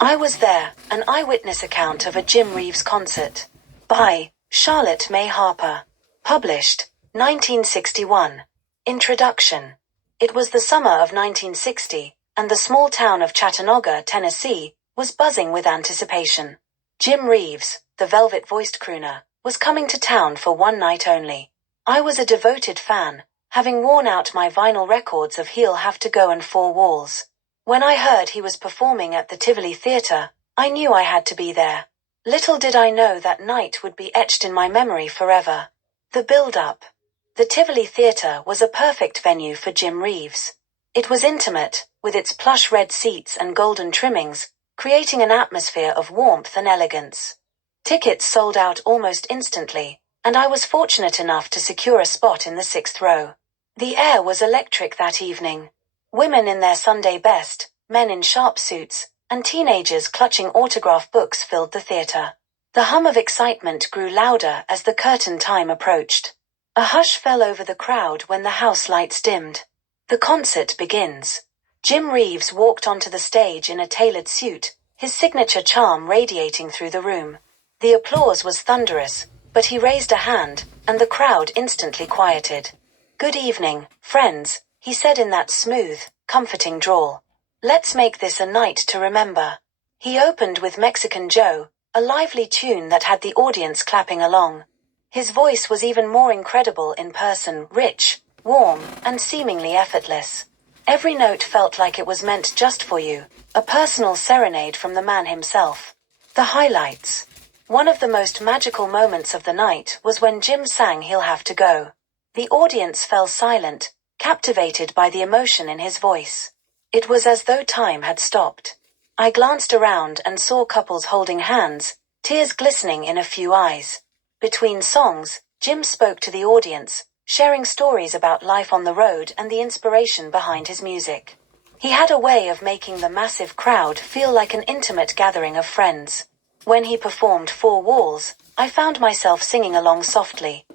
I was there, an eyewitness account of a Jim Reeves concert. By Charlotte May Harper. Published, 1961. Introduction. It was the summer of 1960, and the small town of Chattanooga, Tennessee, was buzzing with anticipation. Jim Reeves, the velvet-voiced crooner, was coming to town for one night only. I was a devoted fan, having worn out my vinyl records of He'll Have to Go and Four Walls. When I heard he was performing at the Tivoli Theatre, I knew I had to be there. Little did I know that night would be etched in my memory forever. The build-up. The Tivoli Theatre was a perfect venue for Jim Reeves. It was intimate, with its plush red seats and golden trimmings, creating an atmosphere of warmth and elegance. Tickets sold out almost instantly, and I was fortunate enough to secure a spot in the 6th row. The air was electric that evening. Women in their Sunday best, men in sharp suits, and teenagers clutching autograph books filled the theater. The hum of excitement grew louder as the curtain time approached. A hush fell over the crowd when the house lights dimmed. The concert begins. Jim Reeves walked onto the stage in a tailored suit, his signature charm radiating through the room. The applause was thunderous, but he raised a hand, and the crowd instantly quieted. "Good evening, friends," he said in that smooth, comforting drawl. "Let's make this a night to remember." He opened with Mexican Joe, a lively tune that had the audience clapping along. His voice was even more incredible in person, rich, warm, and seemingly effortless. Every note felt like it was meant just for you, a personal serenade from the man himself. The highlights. One of the most magical moments of the night was when Jim sang He'll Have to Go. The audience fell silent, captivated by the emotion in his voice. It was as though time had stopped. I glanced around and saw couples holding hands, tears glistening in a few eyes. Between songs, Jim spoke to the audience, sharing stories about life on the road and the inspiration behind his music. He had a way of making the massive crowd feel like an intimate gathering of friends. When he performed Four Walls, I found myself singing along softly.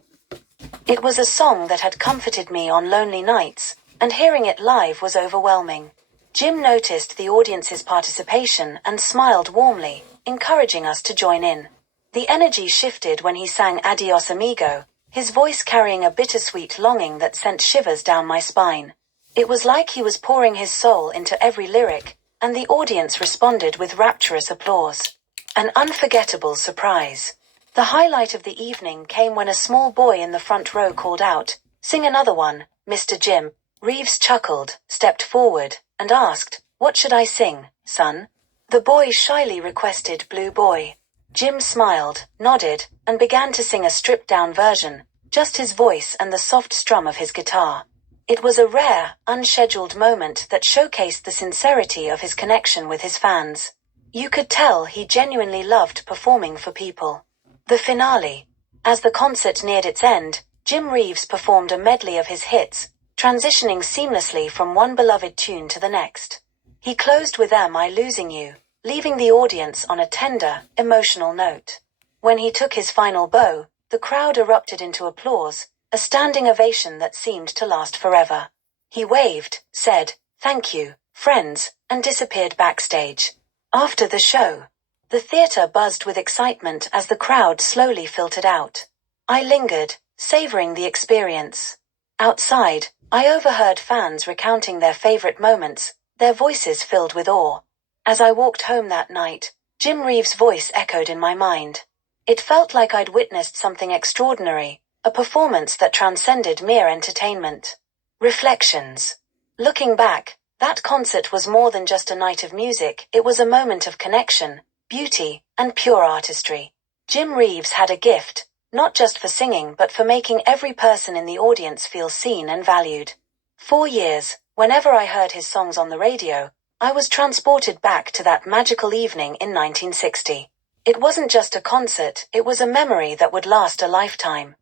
It was a song that had comforted me on lonely nights, and hearing it live was overwhelming. Jim noticed the audience's participation and smiled warmly, encouraging us to join in. The energy shifted when he sang Adios Amigo, his voice carrying a bittersweet longing that sent shivers down my spine. It was like he was pouring his soul into every lyric, and the audience responded with rapturous applause. An unforgettable surprise. The highlight of the evening came when a small boy in the front row called out, "Sing another one, Mr. Jim." Reeves chuckled, stepped forward, and asked, "What should I sing, son?" The boy shyly requested Blue Boy. Jim smiled, nodded, and began to sing a stripped-down version, just his voice and the soft strum of his guitar. It was a rare, unscheduled moment that showcased the sincerity of his connection with his fans. You could tell he genuinely loved performing for people. The finale. As the concert neared its end, Jim Reeves performed a medley of his hits, transitioning seamlessly from one beloved tune to the next. He closed with Am I Losing You, leaving the audience on a tender, emotional note. When he took his final bow, the crowd erupted into applause, a standing ovation that seemed to last forever. He waved, said, "Thank you, friends," and disappeared backstage. After the show, the theater buzzed with excitement as the crowd slowly filtered out. I lingered, savoring the experience. Outside, I overheard fans recounting their favorite moments, their voices filled with awe. As I walked home that night, Jim Reeves' voice echoed in my mind. It felt like I'd witnessed something extraordinary, a performance that transcended mere entertainment. Reflections. Looking back, that concert was more than just a night of music, it was a moment of connection, beauty, and pure artistry. Jim Reeves had a gift, not just for singing but for making every person in the audience feel seen and valued. For years, whenever I heard his songs on the radio, I was transported back to that magical evening in 1960. It wasn't just a concert, it was a memory that would last a lifetime.